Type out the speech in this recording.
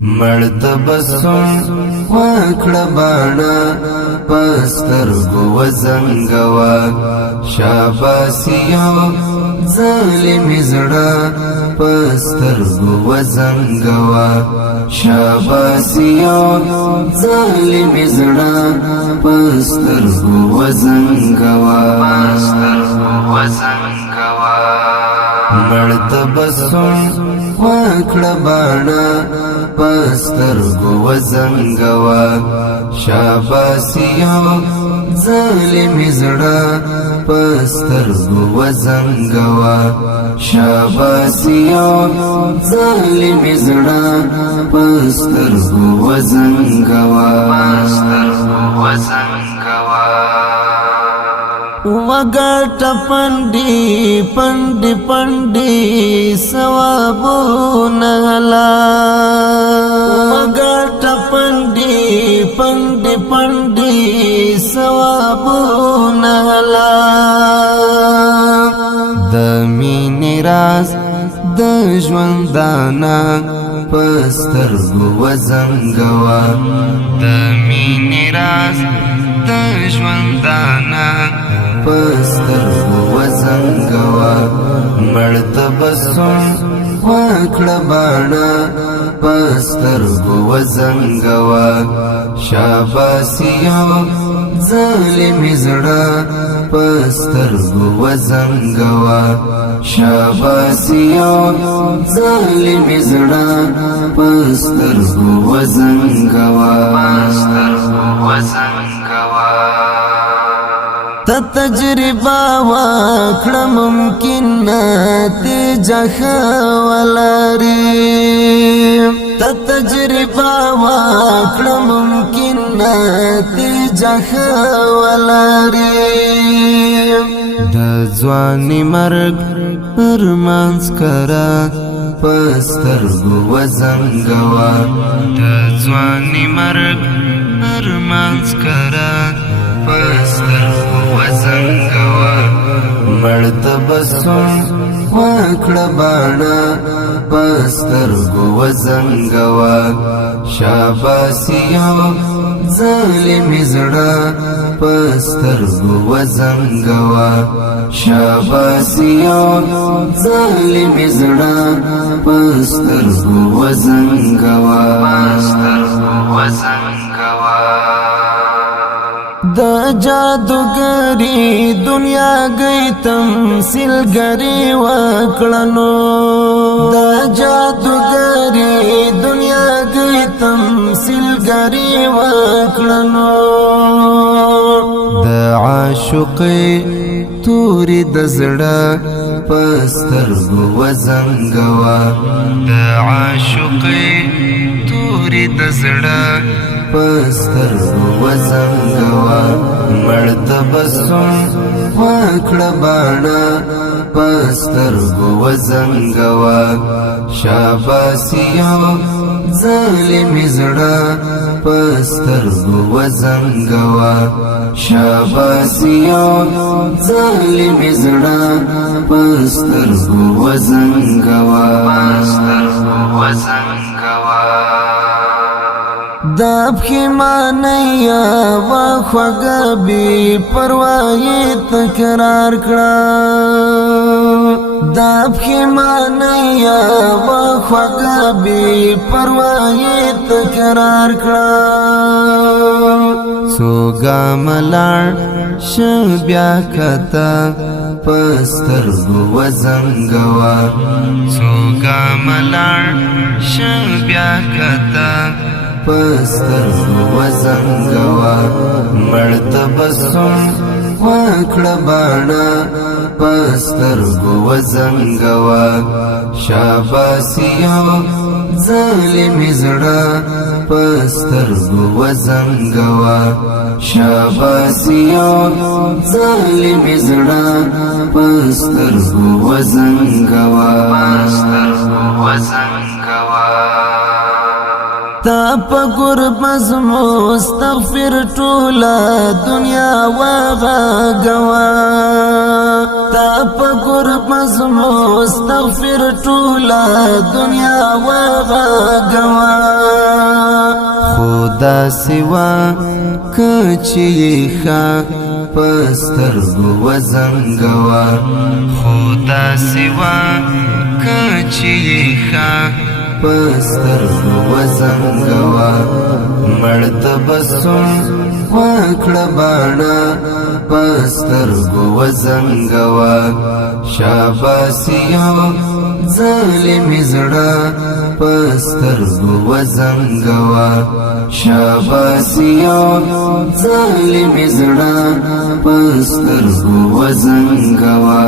مرتبسم وکړه باڼه پسترګو وزنګوا شاباسیو ظالم زړه پسترګو وزنګوا شاباسیو ظالم زړه پسترګو وزنګوا مرتبسم وکړه باڼه پسترګو وزنګوا شاباسیو ظالم زړه پسترګو وزنګوا شاباسیو ظالم زړه پسترګو وزنګوا وګټ پندي پندي پندي ثوابونه لا وګټ پندي پندي پندي ثوابونه لا د مینې راز د ژوندانه پسترګو وزنګوا د مینې راز د ژوندانه پسترګو وزنګوا مرتبسم وکړه باڼه پسترګو وزنګوا شاباسیو ظالم زړه پسترګو وزنګوا شاباسیو ظالم زړه پسترګو وزنګوا تجربه وکړه ممکن ته ځخولاري تجربه وکړه ممکن ته ځخولاري د ځواني مرګ ارمانس کرا پسترګو وزنګوا د ځواني مرګ ارمانس کرا پسترګو وزنګوا مرتبسم وکړه باڼه پسترګو وزنګوا شاباسیو ظالم زړه پسترګو وزنګوا شاباسیو ظالم زړه پسترګو وزنګوا د جادوګری دنیا گئی تمثيل گری وکړنو د جادوګری دنیا گئی تمثيل گری وکړنو د عاشقې توري د زړه پسترګو وزنګوا د عاشقې توري د زړه پسترګو وزنګوا مرتبسم وکړه باڼه پسترګو وزنګوا شاباسیو ظالم زړه پسترګو وزنګوا شاباسیو ظالم زړه پسترګو وزنګوا دا پښیمانیا واخوګه بي پروايي تکرار کړه دا پښیمانیا واخوګه بي پروايي تکرار کړه سوګا ملار شبیا کتا پسترګو وزنګوا سوګا ملار شبیا کتا پسترګو وزنګوا مرتبسم وکړه باڼه پسترګو وزنګوا شاباسیو ظالم زړه پسترګو وزنګوا شاباسیو ظالم زړه پسترګو وزنګوا تا په قربز مستغفر ټوله دنیا وغږوا تا په قربز مستغفر ټوله دنیا وغږوا دا سوا کچی خا پسترگو وزنگوا خدا سوا کچی خا پسترگو وزنگوا مرد بسون وکڑ بانا پسترگو وزنگوا شاباسیو ظالم زڑا پسترگو وزنگوا شاباسیو ظالم زڑا پسترگو وزنگوا